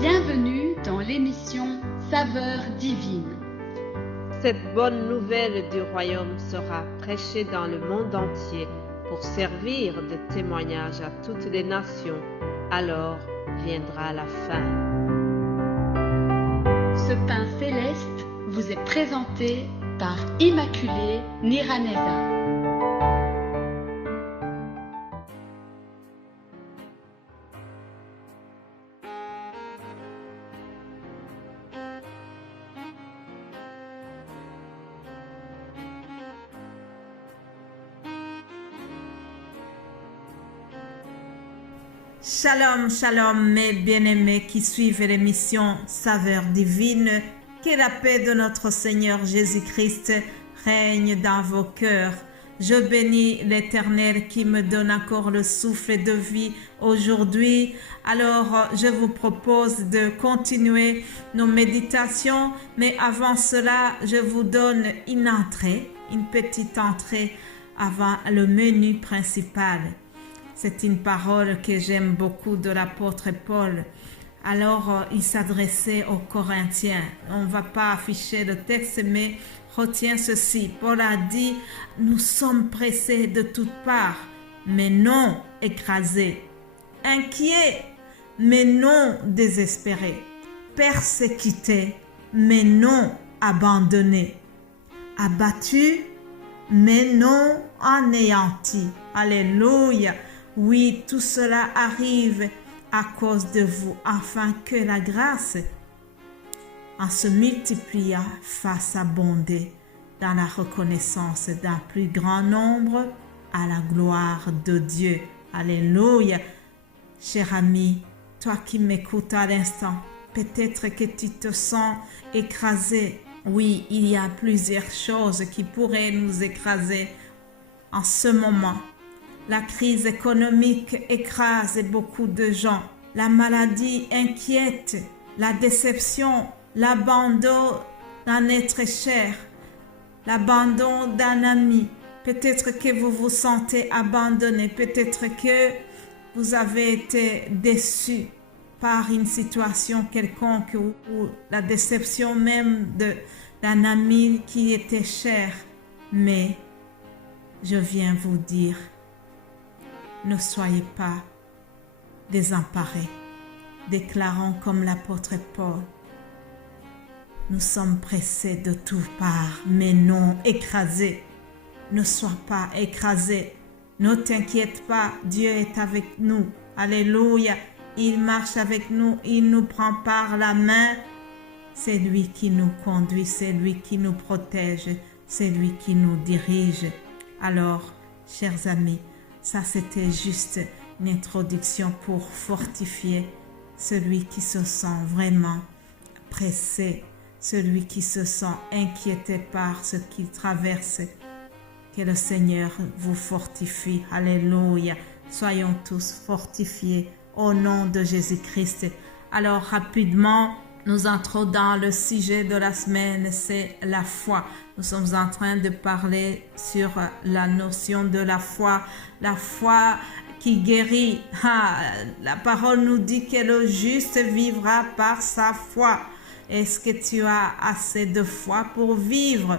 Bienvenue dans l'émission Saveurs divines. Cette bonne nouvelle du royaume sera prêchée dans le monde entier pour servir de témoignage à toutes les nations. Alors viendra la fin. Ce pain céleste vous est présenté par Immaculée Niraneza. Shalom, shalom mes bien-aimés qui suivent l'émission Saveurs divines. Que la paix de notre Seigneur Jésus-Christ règne dans vos cœurs. Je bénis l'Éternel qui me donne encore le souffle de vie aujourd'hui. Alors, je vous propose de continuer nos méditations, mais avant cela, je vous donne une petite entrée avant le menu principal. C'est une parole que j'aime beaucoup de l'apôtre Paul. Alors, il s'adressait aux Corinthiens. On ne va pas afficher le texte, mais retiens ceci. Paul a dit, nous sommes pressés de toutes parts, mais non écrasés. Inquiets, mais non désespérés. Persécutés, mais non abandonnés. Abattus, mais non anéantis. Alléluia. Oui, tout cela arrive à cause de vous, afin que la grâce, en se multipliant, fasse abonder dans la reconnaissance d'un plus grand nombre à la gloire de Dieu. Alléluia. Cher ami, toi qui m'écoutes à l'instant, peut-être que tu te sens écrasé. Oui, il y a plusieurs choses qui pourraient nous écraser en ce moment. La crise économique écrase beaucoup de gens. La maladie inquiète, la déception, l'abandon d'un être cher, l'abandon d'un ami. Peut-être que vous vous sentez abandonné, peut-être que vous avez été déçu par une situation quelconque ou la déception même d'un ami qui était cher. Mais je viens vous dire, ne soyez pas désemparés. Déclarons comme l'apôtre Paul, nous sommes pressés de toutes parts, mais non écrasés. Ne sois pas écrasé. Ne t'inquiète pas, Dieu est avec nous. Alléluia. Il marche avec nous, il nous prend par la main. C'est lui qui nous conduit, c'est lui qui nous protège, c'est lui qui nous dirige. Alors, chers amis, ça c'était juste une introduction pour fortifier celui qui se sent vraiment pressé, celui qui se sent inquiété par ce qu'il traverse. Que le Seigneur vous fortifie. Alléluia. Soyons tous fortifiés au nom de Jésus-Christ. Alors rapidement, nous entrons dans le sujet de la semaine, c'est la foi. Nous sommes en train de parler sur la notion de la foi qui guérit. La parole nous dit que le juste vivra par sa foi. Est-ce que tu as assez de foi pour vivre?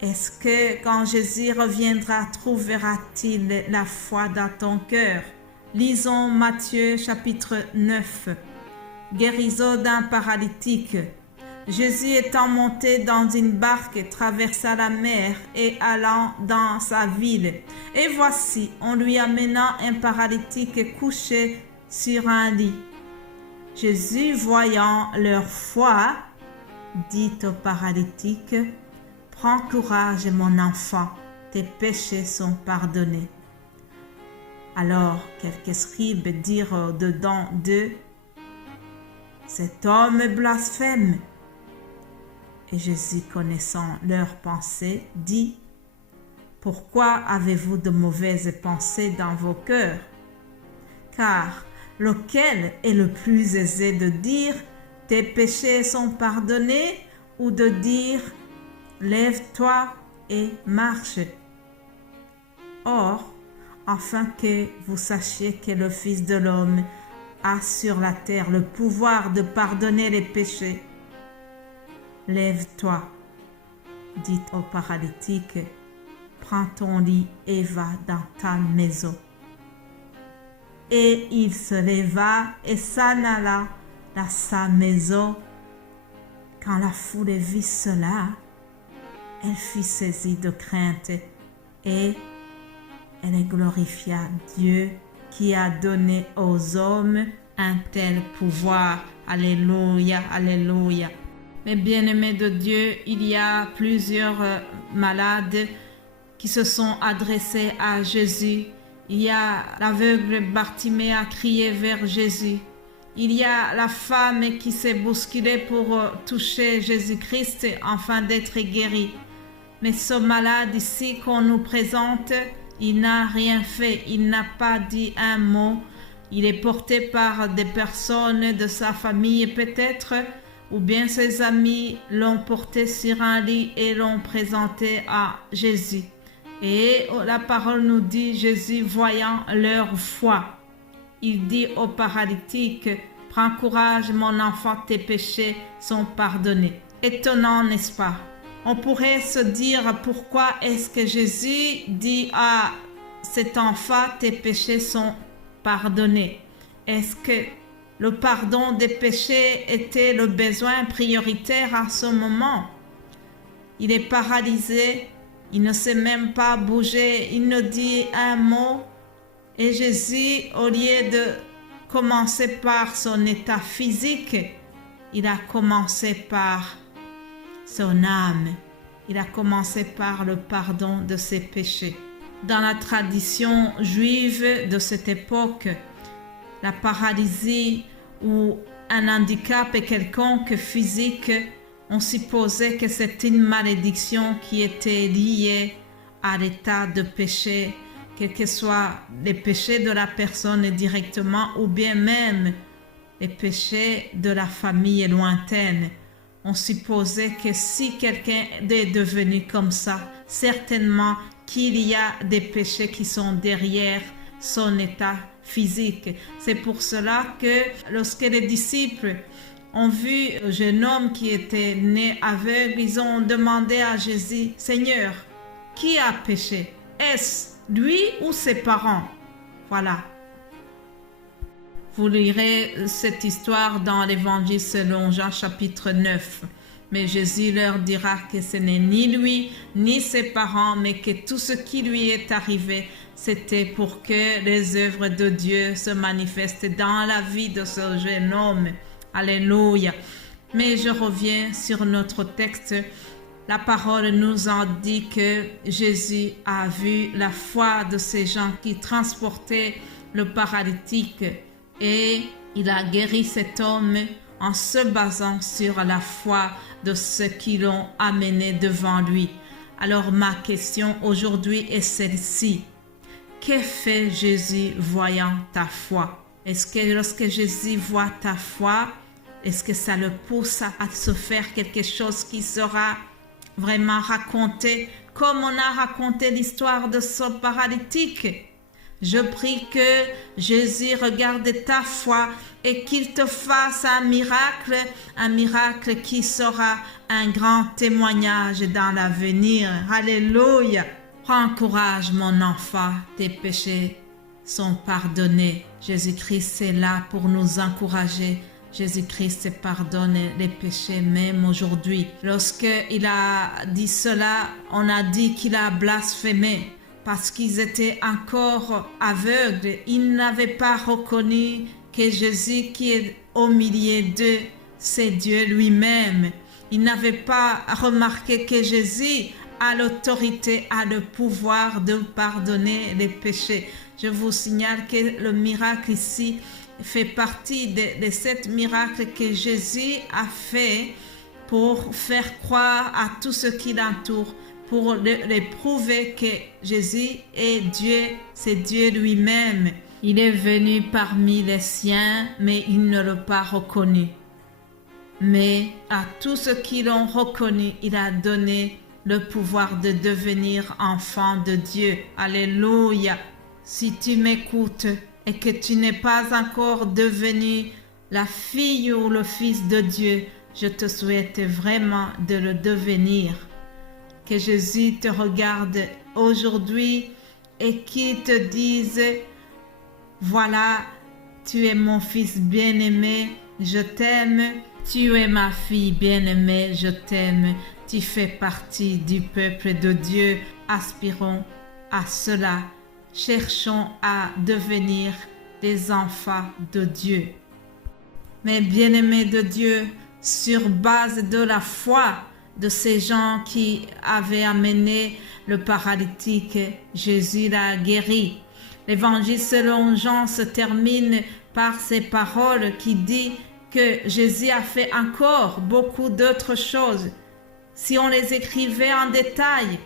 Est-ce que quand Jésus reviendra, trouveras-t-il la foi dans ton cœur? Lisons Matthieu chapitre 9. Guérison d'un paralytique. Jésus étant monté dans une barque traversa la mer et allant dans sa ville. Et voici, on lui amena un paralytique couché sur un lit. Jésus, voyant leur foi, dit au paralytique, « Prends courage, mon enfant, tes péchés sont pardonnés. » Alors, quelques scribes dirent au-dedans d'eux, « Cet homme blasphème. » Et Jésus, connaissant leurs pensées, dit, « Pourquoi avez-vous de mauvaises pensées dans vos cœurs? Car lequel est le plus aisé de dire, « Tes péchés sont pardonnés » ou de dire, « Lève-toi et marche. » Or, afin que vous sachiez que le Fils de l'homme a sur la terre le pouvoir de pardonner les péchés. Lève-toi, dit au paralytique, prends ton lit et va dans ta maison. Et il se leva et s'en alla dans sa maison. Quand la foule vit cela, elle fut saisie de crainte et elle glorifia Dieu qui a donné aux hommes un tel pouvoir. Alléluia, alléluia. Mais bien-aimés de Dieu, il y a plusieurs malades qui se sont adressés à Jésus. Il y a l'aveugle Bartimée a crié vers Jésus. Il y a la femme qui s'est bousculée pour toucher Jésus-Christ afin d'être guérie. Mais ce malade ici qu'on nous présente, il n'a rien fait, il n'a pas dit un mot. Il est porté par des personnes de sa famille peut-être, ou bien ses amis l'ont porté sur un lit et l'ont présenté à Jésus. Et la parole nous dit, Jésus voyant leur foi, il dit au paralytique, prends courage mon enfant, tes péchés sont pardonnés. Étonnant, n'est-ce pas? On pourrait se dire, pourquoi est-ce que Jésus dit à cet enfant, tes péchés sont pardonnés? Est-ce que le pardon des péchés était le besoin prioritaire à ce moment? Il est paralysé, il ne sait même pas bouger, il ne dit un mot. Et Jésus, au lieu de commencer par son état physique, il a commencé par son âme. Il a commencé par le pardon de ses péchés. Dans la tradition juive de cette époque, la paralysie ou un handicap quelconque physique, on supposait que c'était une malédiction qui était liée à l'état de péché, quels que soient les péchés de la personne directement ou bien même les péchés de la famille lointaine. On supposait que si quelqu'un est devenu comme ça, certainement qu'il y a des péchés qui sont derrière son état physique. C'est pour cela que lorsque les disciples ont vu un jeune homme qui était né aveugle, ils ont demandé à Jésus, Seigneur, qui a péché? Est-ce lui ou ses parents? Voilà. Vous lirez cette histoire dans l'évangile selon Jean chapitre 9. Mais Jésus leur dira que ce n'est ni lui, ni ses parents, mais que tout ce qui lui est arrivé, c'était pour que les œuvres de Dieu se manifestent dans la vie de ce jeune homme. Alléluia. Mais je reviens sur notre texte. La parole nous en dit que Jésus a vu la foi de ces gens qui transportaient le paralytique et il a guéri cet homme en se basant sur la foi de ceux qui l'ont amené devant lui. Alors ma question aujourd'hui est celle-ci. Que fait Jésus voyant ta foi? Est-ce que lorsque Jésus voit ta foi, est-ce que ça le pousse à se faire quelque chose qui sera vraiment raconté comme on a raconté l'histoire de ce paralytique? Je prie que Jésus regarde ta foi et qu'il te fasse un miracle qui sera un grand témoignage dans l'avenir. Alléluia. Prends courage mon enfant, tes péchés sont pardonnés. Jésus-Christ est là pour nous encourager. Jésus-Christ pardonne les péchés même aujourd'hui. Lorsqu'il a dit cela, on a dit qu'il a blasphémé. Parce qu'ils étaient encore aveugles, ils n'avaient pas reconnu que Jésus qui est au milieu d'eux, c'est Dieu lui-même. Ils n'avaient pas remarqué que Jésus a l'autorité, a le pouvoir de pardonner les péchés. Je vous signale que le miracle ici fait partie de 7 miracles que Jésus a fait pour faire croire à tous ceux qui l'entourent, pour les prouver que Jésus est Dieu, c'est Dieu lui-même. Il est venu parmi les siens, mais ils ne l'ont pas reconnu. Mais à tous ceux qui l'ont reconnu, il a donné le pouvoir de devenir enfant de Dieu. Alléluia. Si tu m'écoutes, et que tu n'es pas encore devenue la fille ou le fils de Dieu, je te souhaite vraiment de le devenir. Que Jésus te regarde aujourd'hui et qu'il te dise, voilà, tu es mon fils bien-aimé, je t'aime. Tu es ma fille bien-aimée, je t'aime. Tu fais partie du peuple de Dieu. Aspirons à cela. Cherchons à devenir des enfants de Dieu. Mais bien-aimés de Dieu, sur base de la foi de ces gens qui avaient amené le paralytique, Jésus l'a guéri. L'évangile selon Jean se termine par ces paroles qui disent que Jésus a fait encore beaucoup d'autres choses. Si on les écrivait en détail,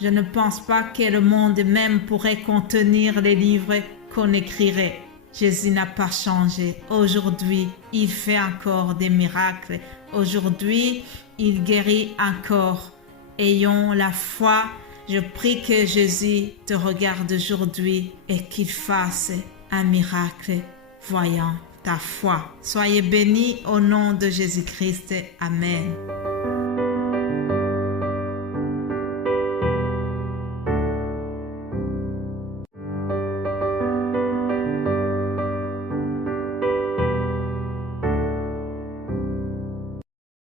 je ne pense pas que le monde même pourrait contenir les livres qu'on écrirait. Jésus n'a pas changé. Aujourd'hui, il fait encore des miracles. Aujourd'hui, il guérit encore. Ayons la foi. Je prie que Jésus te regarde aujourd'hui et qu'il fasse un miracle voyant ta foi. Soyez bénis au nom de Jésus-Christ. Amen.